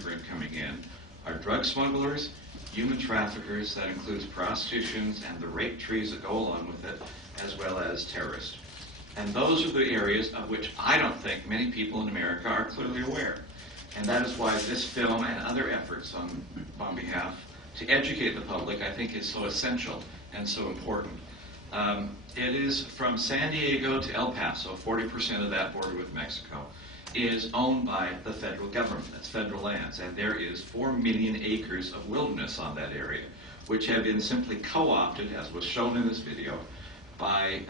immigrant coming in are drug smugglers, human traffickers, that includes prostitutions and the rape trees that go along with it, as well as terrorists. And those are the areas of which I don't think many people in America are clearly aware. And that is why this film and other efforts on behalf to educate the public, I think, is so essential and so important. It is from San Diego to El Paso, 40% of that border with Mexico, is owned by the federal government. That's federal lands. And there is 4 million acres of wilderness on that area, which have been simply co-opted, as was shown in this video, by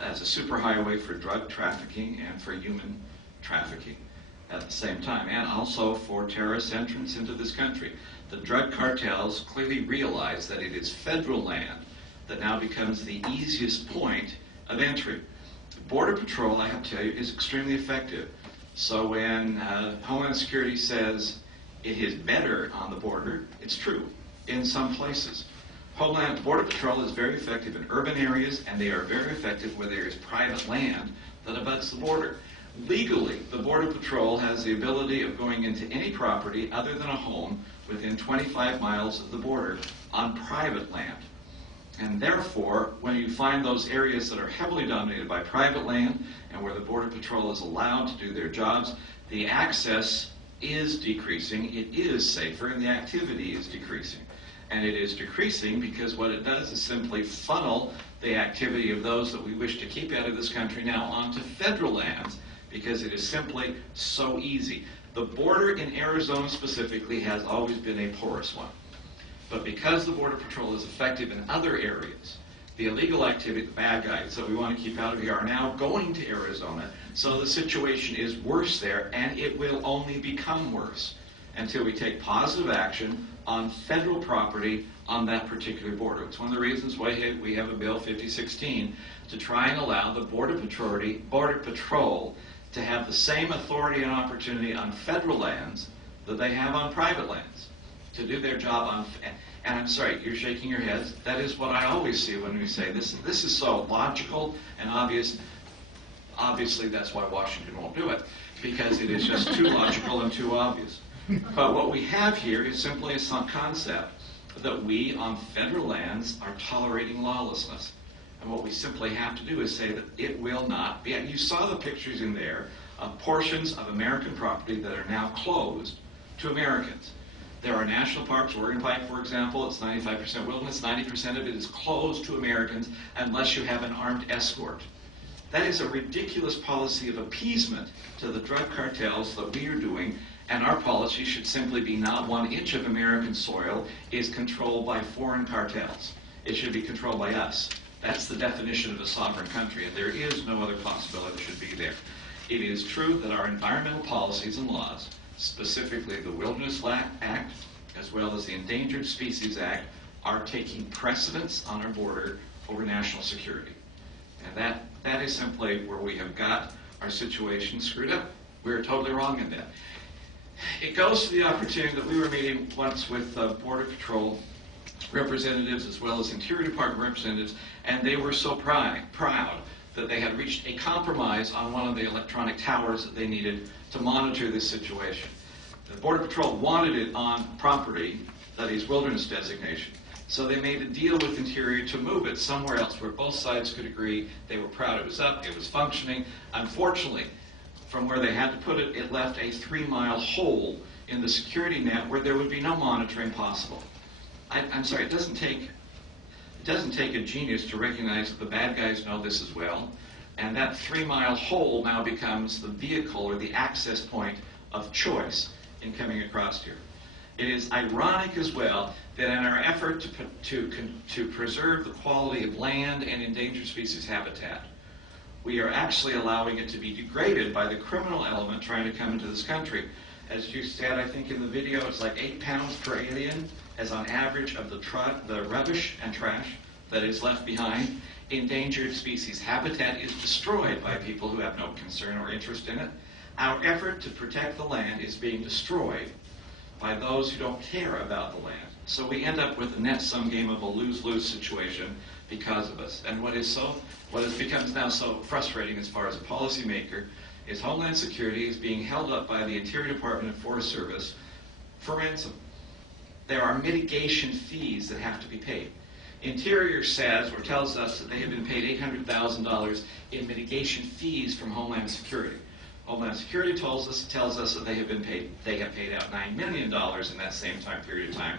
as a superhighway for drug trafficking and for human trafficking at the same time, and also for terrorist entrance into this country. The drug cartels clearly realize that it is federal land that now becomes the easiest point of entry. Border Patrol, I have to tell you, is extremely effective. So when Homeland Security says it is better on the border, it's true in some places. Border Patrol is very effective in urban areas, and they are very effective where there is private land that abuts the border. Legally, the Border Patrol has the ability of going into any property other than a home within 25 miles of the border on private land. And therefore, when you find those areas that are heavily dominated by private land and where the Border Patrol is allowed to do their jobs, the access is decreasing, it is safer, and the activity is decreasing. And it is decreasing because what it does is simply funnel the activity of those that we wish to keep out of this country now onto federal lands, because it is simply so easy. The border in Arizona specifically has always been a porous one. But because the Border Patrol is effective in other areas, the illegal activity, the bad guys that we want to keep out of here are now going to Arizona, so the situation is worse there, and it will only become worse until we take positive action on federal property on that particular border. It's one of the reasons why we have a Bill 5016 to try and allow the Border Patrol to have the same authority and opportunity on federal lands that they have on private lands, to do their job on. And I'm sorry, you're shaking your heads. That is what I always see when we say this. This is so logical and obvious. Obviously, that's why Washington won't do it, because it is just too logical and too obvious. But what we have here is simply a concept that we on federal lands are tolerating lawlessness. And what we simply have to do is say that it will not be. And you saw the pictures in there of portions of American property that are now closed to Americans. There are national parks, Oregon Pike, for example, it's 95% wilderness, 90% of it is closed to Americans unless you have an armed escort. That is a ridiculous policy of appeasement to the drug cartels that we are doing, and our policy should simply be not 1 inch of American soil is controlled by foreign cartels. It should be controlled by us. That's the definition of a sovereign country, and there is no other possibility that should be there. It is true that our environmental policies and laws, specifically the Wilderness Act, as well as the Endangered Species Act, are taking precedence on our border over national security. And that is simply where we have got our situation screwed up. We are totally wrong in that. It goes to the opportunity that we were meeting once with Border Patrol representatives as well as Interior Department representatives, and they were so proud that they had reached a compromise on one of the electronic towers that they needed to monitor this situation. The Border Patrol wanted it on property that is wilderness designation, so they made a deal with Interior to move it somewhere else where both sides could agree. They were proud it was up, it was functioning. Unfortunately, from where they had to put it, it left a 3-mile hole in the security net where there would be no monitoring possible. I'm sorry, it doesn't take a genius to recognize that the bad guys know this as well, and that 3-mile hole now becomes the vehicle or the access point of choice in coming across here. It is ironic as well that in our effort to preserve the quality of land and endangered species habitat, we are actually allowing it to be degraded by the criminal element trying to come into this country. As you said, I think in the video, it's like 8 pounds per alien as on average of the rubbish and trash that is left behind. Endangered species habitat is destroyed by people who have no concern or interest in it. Our effort to protect the land is being destroyed by those who don't care about the land. So we end up with a net-sum game of a lose-lose situation because of us. And what becomes now so frustrating as far as a policymaker is Homeland Security is being held up by the Interior Department and Forest Service for ransom. There are mitigation fees that have to be paid. Interior says, or tells us, that they have been paid $800,000 in mitigation fees from Homeland Security. Homeland Security tells us that they have paid out $9 million in that same time period of time.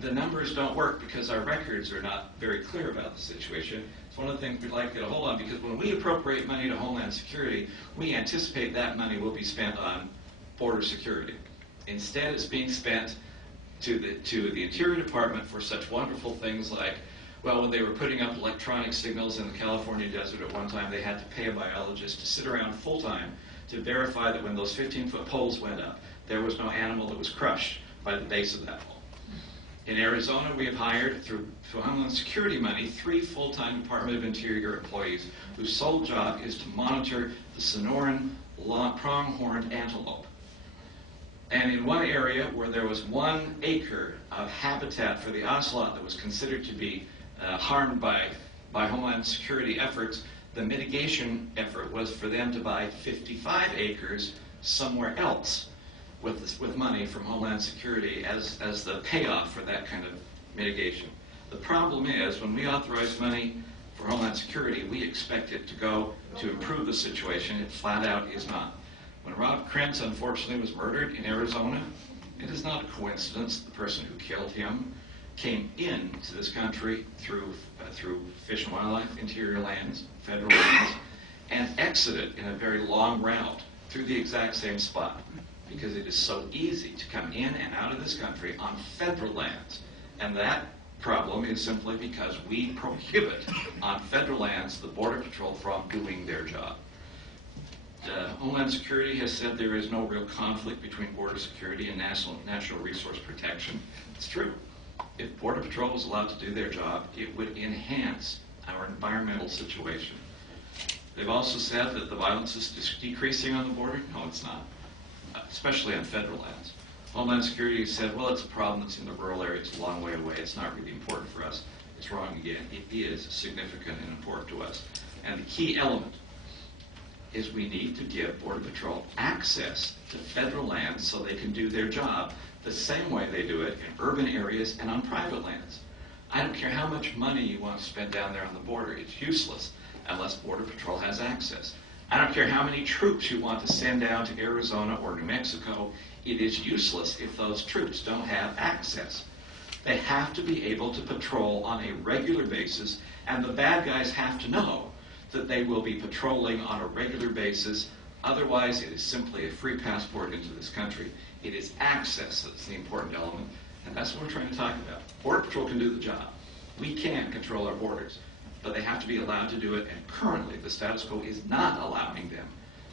The numbers don't work because our records are not very clear about the situation. It's one of the things we'd like to get a hold on, because when we appropriate money to Homeland Security, we anticipate that money will be spent on border security. Instead, it's being spent to the Interior Department for such wonderful things like, well, when they were putting up electronic signals in the California desert at one time, they had to pay a biologist to sit around full-time to verify that when those 15-foot poles went up, there was no animal that was crushed by the base of that pole. In Arizona, we have hired, through Homeland Security money, 3 full-time Department of Interior employees whose sole job is to monitor the Sonoran pronghorned antelope. And in one area where there was 1 acre of habitat for the ocelot that was considered to be harmed by Homeland Security efforts, the mitigation effort was for them to buy 55 acres somewhere else with money from Homeland Security as the payoff for that kind of mitigation. The problem is, when we authorize money for Homeland Security, we expect it to go to improve the situation. It flat out is not. When Rob Krentz unfortunately was murdered in Arizona, it is not a coincidence the person who killed him came into this country through Fish and Wildlife, Interior Lands, federal lands, and exited in a very long route through the exact same spot, because it is so easy to come in and out of this country on federal lands. And that problem is simply because we prohibit on federal lands the Border Patrol from doing their job. Homeland Security has said there is no real conflict between border security and natural resource protection. It's true. If Border Patrol was allowed to do their job, it would enhance our environmental situation. They've also said that the violence is decreasing on the border. No, it's not, especially on federal lands. Homeland Security has said, well, it's a problem that's in the rural area, it's a long way away, it's not really important for us. It's wrong again. It is significant and important to us. And the key element is we need to give Border Patrol access to federal lands so they can do their job the same way they do it in urban areas and on private lands. I don't care how much money you want to spend down there on the border. It's useless unless Border Patrol has access. I don't care how many troops you want to send down to Arizona or New Mexico. It is useless if those troops don't have access. They have to be able to patrol on a regular basis, and the bad guys have to know that they will be patrolling on a regular basis. Otherwise, it is simply a free passport into this country. It is access that's the important element, and that's what we're trying to talk about. Border Patrol can do the job. We can control our borders, but they have to be allowed to do it, and currently the status quo is not allowing them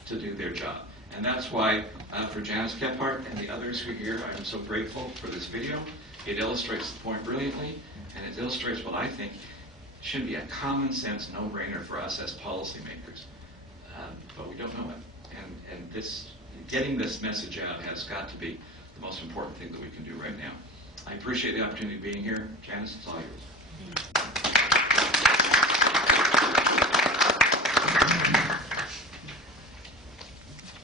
to do their job. And that's why, for Janice Kephart and the others who are here, I am so grateful for this video. It illustrates the point brilliantly, and it illustrates what I think should be a common sense no-brainer for us as policymakers. But we don't know it. And getting this message out has got to be the most important thing that we can do right now. I appreciate the opportunity of being here. Janice, it's all yours.